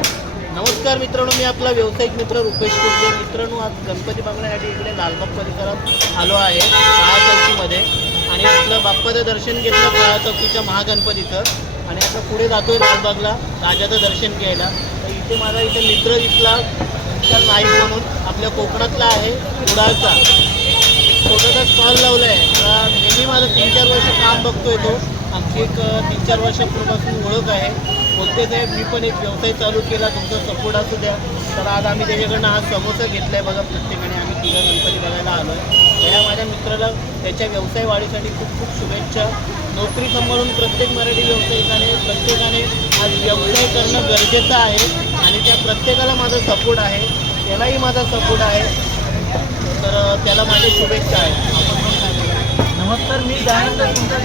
नमस्कार मित्रांनो मी आपला व्यावसायिक मित्र रुपेश कुर्जे मित्रांनो आज गणपती बघण्यासाठी इकडे लालबाग परिसरात आलो आहे काळा चौकीमध्ये. आणि आपलं बाप्पाचं दर्शन घेतलं काळा चौकीच्या महागणपतीचं. आणि आता पुढे जातोय लालबागला राजाचं दर्शन घ्यायला. तर इथे माझा इथे मित्र दिसला नाईक म्हणून. आपल्या कोकणातला आहे कुडाळचा छोटासा स्टॉल लावला आहे नेहमी माझं तीन चार वर्ष काम बघतोय तो. आमची एक तीन चार वर्षापूर्वीपासून ओळख आहे. बोलते साहेब मी पण एक व्यवसाय चालू केला तुमचा सपोर्ट असू द्या. तर आज आम्ही त्याच्याकडनं हा समोसा घेतला आहे बघा प्रत्येकाने. आम्ही तिघं गणपती बघायला आलो आहे त्या माझ्या मित्राला त्याच्या व्यवसाय वाढीसाठी खूप खूप शुभेच्छा. नोकरी सांभाळून प्रत्येक मराठी व्यावसायिकाने प्रत्येकाने आज व्यवसाय करणं गरजेचं आहे आणि त्या प्रत्येकाला माझा सपोर्ट आहे. त्यालाही माझा सपोर्ट आहे. तर त्याला माझ्या शुभेच्छा आहेत आपण नमस्कार मी दयानंद तुमचा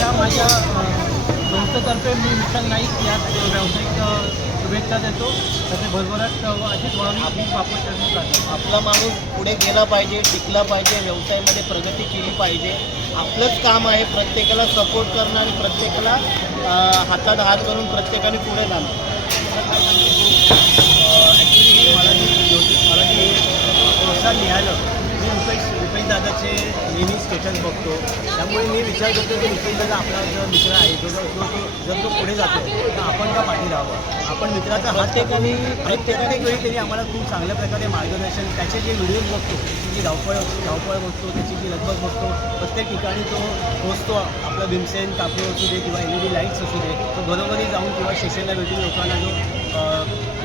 या माझ्या संस्थेतर्फे मी विशाल नाईक या व्यावसायिक शुभेच्छा देतो. त्याचे भरभराट अशीच व्हावी बापू चरणू करतो आपला माणूस पुढे गेला पाहिजे टिकला पाहिजे व्यवसायामध्ये प्रगती केली पाहिजे. आपलंच काम आहे प्रत्येकाला सपोर्ट करणं आणि प्रत्येकाला हातात हात घालून प्रत्येकाने पुढे जाणं. ॲक्च्युली मला जे मला जे प्रोत्साहन मिळालं मी दादाचे नेहमी स्टेटस बघतो. त्यामुळे मी विचार करतो की रुपेश दादा आपला जो मित्र आहे जो जो जो तो जर तो पुढे जातो तर आपण का पाठी राहावं? आपण मित्राचा हात प्रत्येकाने आणि प्रत्येक वेळी त्यांनी आम्हाला खूप चांगल्या प्रकारे मार्गदर्शन त्याचे जे व्हिडिओज बघतो त्याची जी धावपळ धावपळ बघतो त्याची जी लगबग बघतो प्रत्येक ठिकाणी तो पोचतो आपला भीमसेन कापडे असू दे किंवा एल ई डी लाईट्स असू दे तो घरोघरी जाऊन किंवा स्टेशनला भेटून लोकांना जो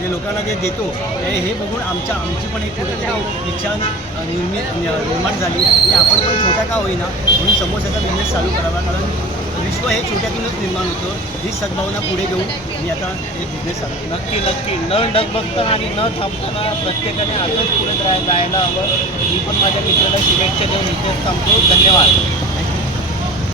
जे लोकांना जे देतो हे हे बघून आमच्या आमची पण एक कुठेतरी इच्छा निर्मित निर्माण झाली. की आपण पण छोटा का होईना म्हणून समोरच्याचा बिझनेस चालू करावा. कारण विश्व हे छोट्यातूनच निर्माण होतं. ही सद्भावना पुढे घेऊन मी आता हे बिझनेस चालू नक्की नक्की. न डगबगता आणि न थांबताना प्रत्येकाने असंच पुढे जायला हवं. मी पण माझ्या मित्राला शुभेच्छा देऊन इथेच थांबतो. धन्यवाद.